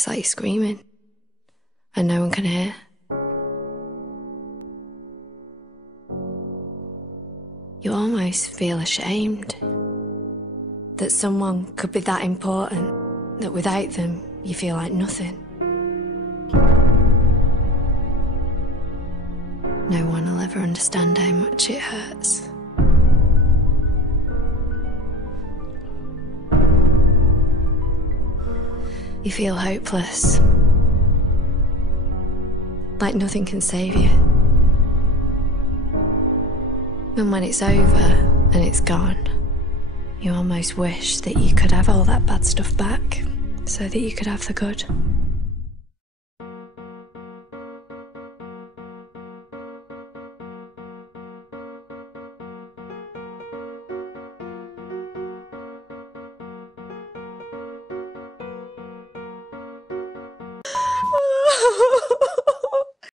It's like you're screaming and no one can hear. You almost feel ashamed that someone could be that important, that without them you feel like nothing. No one will ever understand how much it hurts. You feel hopeless, like nothing can save you. And when it's over and it's gone, you almost wish that you could have all that bad stuff back so that you could have the good.